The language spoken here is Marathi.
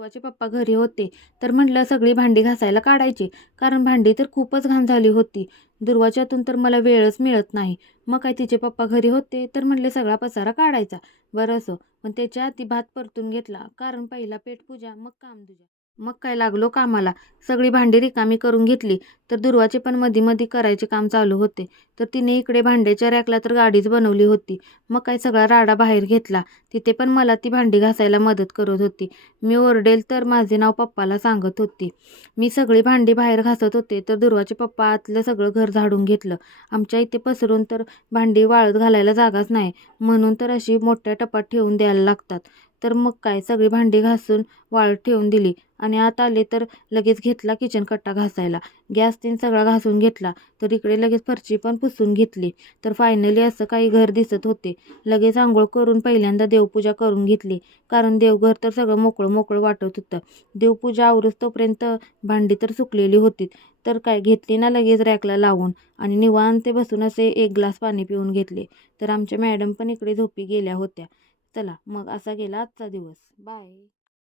दुर्वाचे पप्पा घरी होते तर म्हटलं सगळी भांडी घासायला काढायची, कारण भांडी तर खूपच घाण झाली होती. दुर्वाच्यातून तर मला वेळच मिळत नाही. मग काय तिचे पप्पा घरी होते तर म्हटले सगळा पसारा काढायचा. बरं असो, पण त्याच्या आधी भात परतून घेतला, कारण पहिला पेटपूजा मग काम दुजा. मग काय लागलो कामाला. सगळी भांडी रिकामी करून घेतली तर दुर्वाचे पण मधी मधी करायचे काम चालू होते. तर तिने इकडे भांड्याच्या रॅकला तर गाडीच बनवली होती. मग काय सगळा राडा बाहेर घेतला. तिथे पण मला ती भांडी घासायला मदत करत होती. मी ओरडेल तर माझे नाव पप्पाला सांगत होती. मी सगळी भांडी बाहेर घासत होते तर दुर्वाचे पप्पा आतलं सगळं घर झाडून घेतलं. आमच्या इथे पसरून तर भांडी वाळत घालायला जागाच नाही, म्हणून तर अशी मोठ्या टपात ठेवून द्यायला लागतात. तर मग काय सगळी भांडी घासून वाळत ठेवून दिली आणि आत आले तर लगेच घेतला किचन कट्टा घासायला. गॅस तीन सगळा घासून घेतला तर इकडे लगेच फरची पण पुसून घेतली. तर फायनली असं काही घर दिसत होते. लगेच आंघोळ करून पहिल्यांदा देवपूजा करून घेतली, कारण देवघर तर सगळं मोकळं मोकळं वाटत होतं. देवपूजा आवरूस तोपर्यंत भांडी तर सुकलेली होती. तर काय घेतली ना लगेच रॅकला लावून आणि निवांत बसून असे एक ग्लास पाणी पिऊन घेतले. तर आमच्या मॅडम पण इकडे झोपी गेल्या होत्या. चला मग असा गेला आजचा दिवस. बाय.